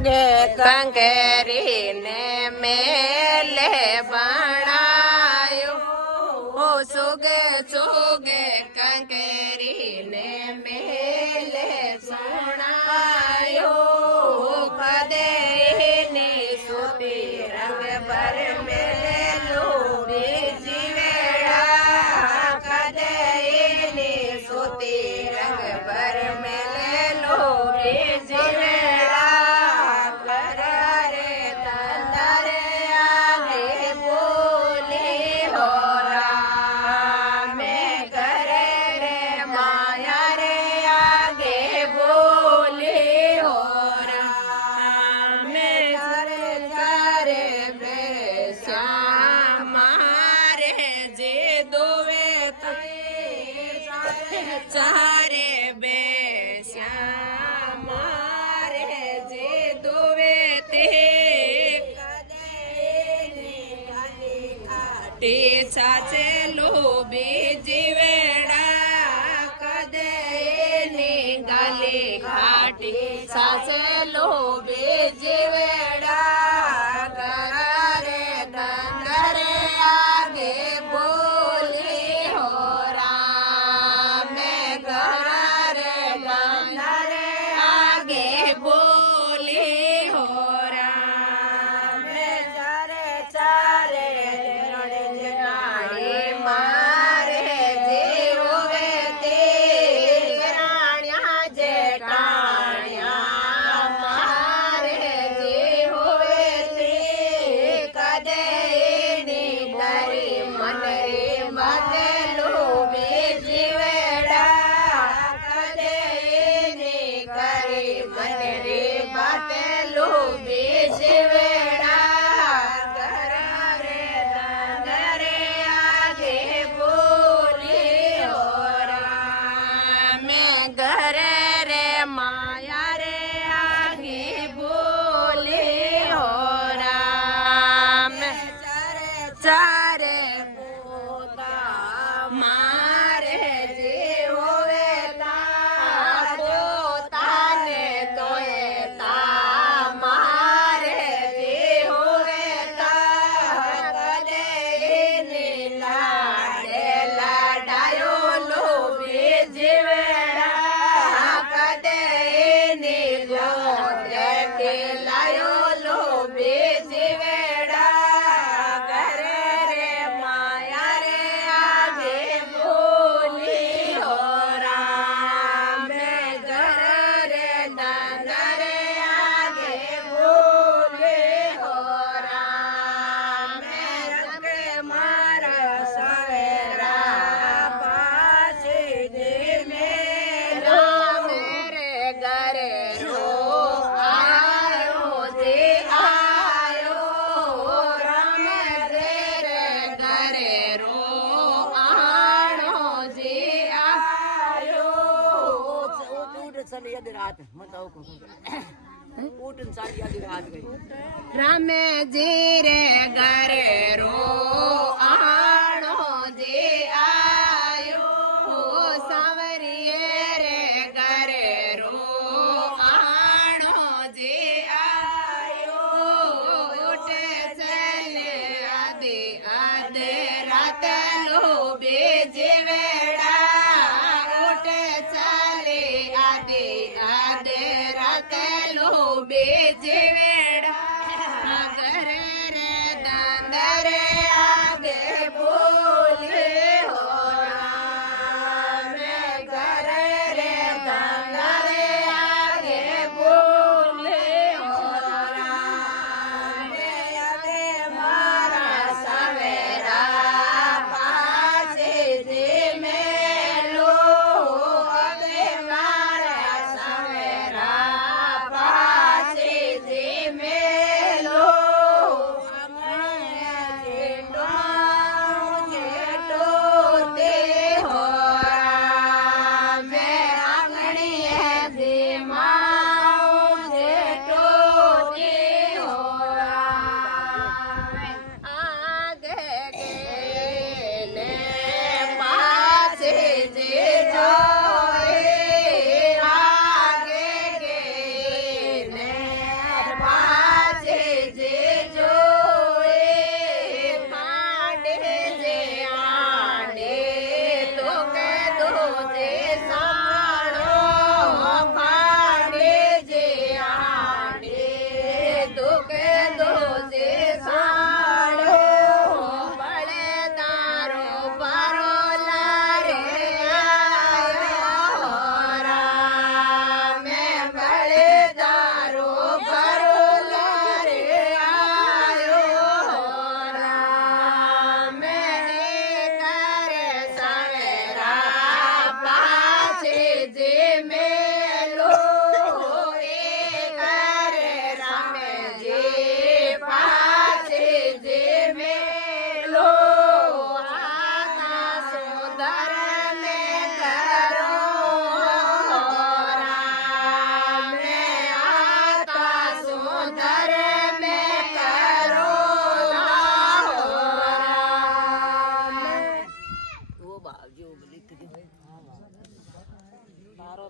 સુગે કંકેરીને મેલે બનાયો સુગે સુગે કંકેરીને મેલે સુણાયો કદેને સુતી રંગ પર મેલેલો બીજી વેળા કદેને સુતી રંગ પર મેલેલો બીજી વેળા કરે તંદરે આગે બોલી હો ચારે બેસ્યા મારે જે દોવે તે તે સાચે લોબે જીવેડા કદે ની ગાલી ખાટી સાચે લોબે જીવેડા કરારે તંદરે આગે બોલી હો ચારે પોતા મારે જે હોવે તા પોતાને તોય તા મારે જે હોવે તા કદે ની લાડે લાડાયો લોભે જીવેડા કદે ની ગોત્રે કે લાયો લોભે જીવેડા रामे जी रे घरे रो आणो जे आयो सांवरिये रे घरे रो आणो जे आयो उठे चले आदे आदे रात लो बेजे वेड़ा उठे चले आदे आदे रात लो बेजे वेड़ा घरे रे दांदरे आगे बोले हो मैं घरे रे दांदरे आगे बोले हो मारा सवेरा पासे जे તારો